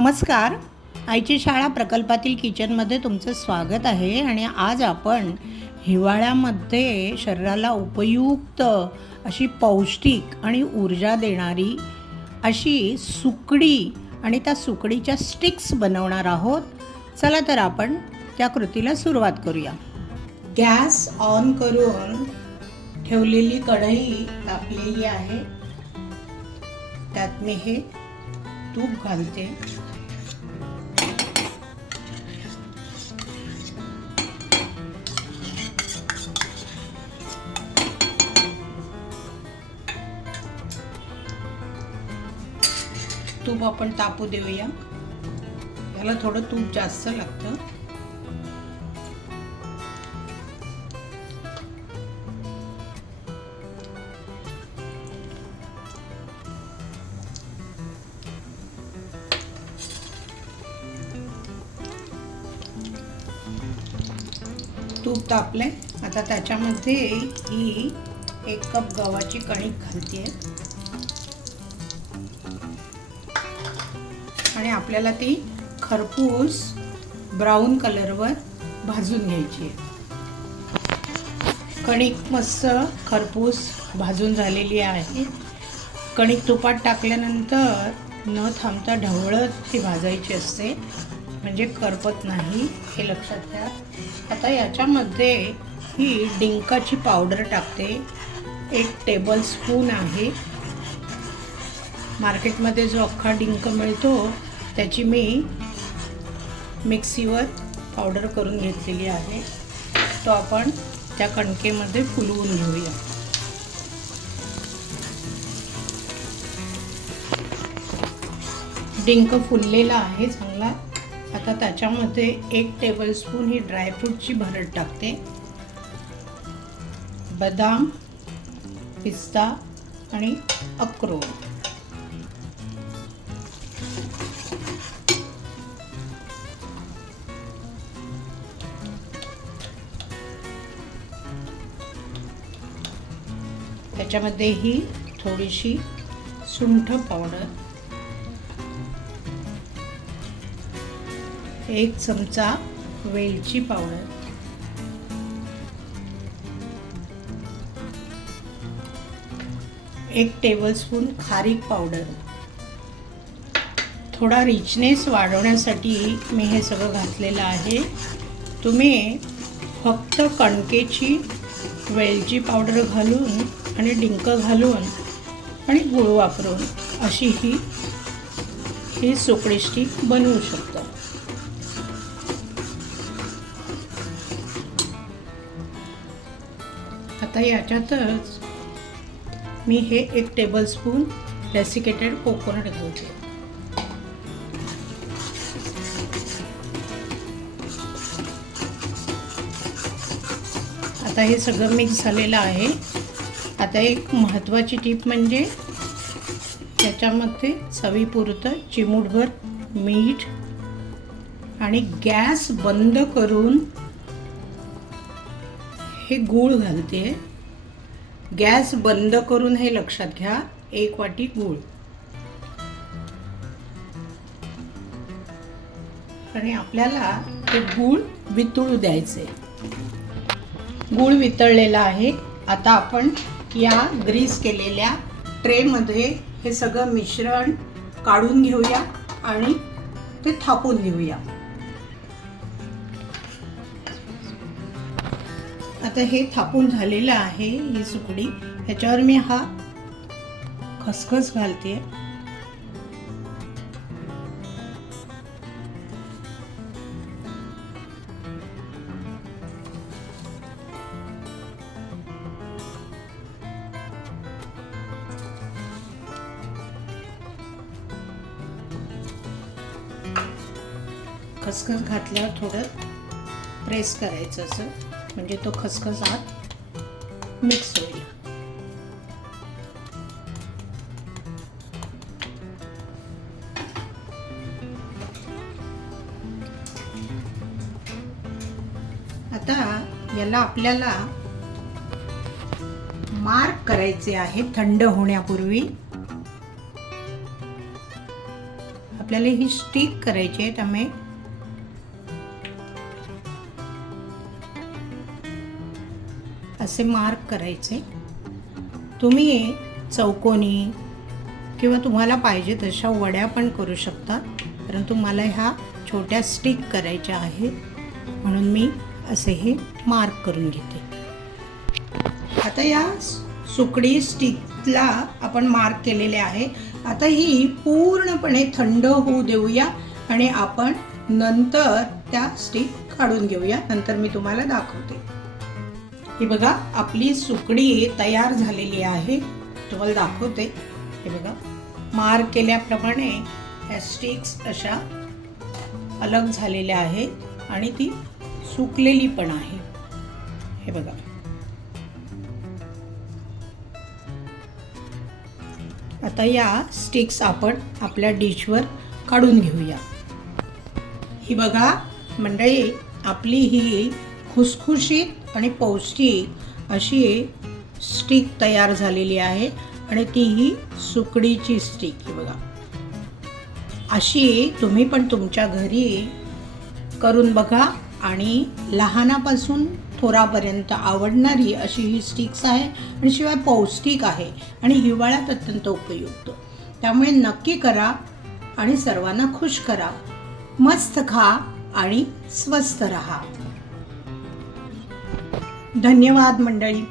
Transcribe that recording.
नमस्कार. आईची शाळा प्रकल्पातील किचनमध्ये तुमचं स्वागत आहे. आणि आज आपण हिवाळ्यामध्ये शरीराला उपयुक्त अशी पौष्टिक आणि ऊर्जा देणारी अशी सुकडी आणि त्या सुकडीच्या स्टिक्स बनवणार आहोत. चला तर आपण त्या कृतीला सुरुवात करूया. गॅस ऑन करून ठेवलेली कढई तापलेली आहे. त्यात मी हे तूप घालते. तूप आपण तापू देऊया. याला थोडं तूप जास्त लागतं. तूप तापले. आता त्याच्यामध्ये ही 1 कप गव्हाची कणिक घालते आणि आपल्याला ती खरपूस ब्राऊन कलरवर भाजून घ्यायची आहे. कणिक मस्त खरपूस भाजून झालेली आहे. कणिक तुपात टाकल्यानंतर न थांबता ढवळत ती भाजायची असते, म्हणजे करपत नाही, हे लक्षात घ्या. आता याच्यामध्ये ही डिंकाची पावडर टाकते. 1 टेबलस्पून आहे. मार्केटमध्ये जो अख्खा डिंक मिळतो त्याची मी मिक्सीवर पावडर करून घेतलेली आहे. तो आपण त्या कणकेमध्ये फुलवून घेऊया. डिंक फुललेला आहे चांगला. आता त्याच्यामध्ये 1 टेबलस्पून ही ड्रायफ्रूटची भरड टाकते. बदाम, पिस्ता आणि अक्रोड. त्याच्यामध्ये ही थोडीशी सुंठ पावडर, 1 चमचा वेलची पावडर, 1 टेबलस्पून खारीक पावडर. थोडा रिचनेस वाढवण्यासाठी मी हे सगळं घातलेलं आहे. तुम्ही फक्त कणकेची वेलची पावडर घालून आणि डिंक घालून आणि गूळ वापरून अशी ही सुकडी स्टिक बनवू शकता. आता याच्यातच मी हे 1 टेबलस्पून डेसिकेटेड कोकोनट घालते. आता हे सगळं मिक्स झालेलं आहे. आता एक महत्त्वाची टीप म्हणजे त्याच्यामध्ये चवीपुरतं चिमूटभर मीठ आणि गॅस बंद करून हे गूळ घालते. गॅस बंद करून हे लक्षात घ्या. 1 वाटी गूळ. आणि आपल्याला ते गूळ वितळू द्यायचे. गूळ वितळलेला आहे. आता आपण या ग्रीस केलेल्या ट्रेमध्ये हे सगळं मिश्रण काढून घेऊया आणि ते थापून घेऊया. आता हे थापून झालेलं आहे ही सुकडी. ह्याच्यावर मी हा खसखस घालते. खसखस घातल्यावर थोडं प्रेस करायचं असं, म्हणजे तो खसखस आत मिक्स होईल. आता याला आपल्याला मार्क करायचे आहे थंड होण्यापूर्वी. आपल्याला ही स्टिक करायची आहे, त्यामुळे असे मार्क करायचे. तुम्ही चौकोनी किंवा तुम्हाला पाहिजे तशा वड्या पण करू शकता, परंतु मला ह्या छोट्या स्टिक करायच्या आहेत म्हणून मी असे हे मार्क करून घेते. आता या सुकडी स्टिकला आपण मार्क केलेले आहे. आता ही पूर्णपणे थंड होऊ देऊया आणि आपण नंतर त्या स्टिक काढून घेऊया. नंतर मी तुम्हाला दाखवते. हे बघा, आपली सुकडी तयार झालेली आहे. तुम्हाला दाखवते. हे बघा, मार्क केल्याप्रमाणे ह्या स्टिक्स अशा अलग झालेल्या आहेत आणि ती सुकलेली पण आहे. हे बघा, आता या स्टिक्स आपण आपल्या डिशवर काढून घेऊया. ही बघा मंडळी, आपली ही खुसखुशीत आणि पौष्टिक अशी स्टिक तयार झालेली आहे आणि ती ही सुकडीची स्टिक. ही बघा, अशी तुम्ही पण तुमच्या घरी करून बघा आणि लहानापासून थोरापर्यंत आवडणारी अशी ही स्टिक्स आहे आणि शिवाय पौष्टिक आहे आणि हिवाळ्यात अत्यंत उपयुक्त. त्यामुळे नक्की करा आणि सर्वांना खुश करा. मस्त खा आणि स्वस्थ रहा. धन्यवाद मंडळी.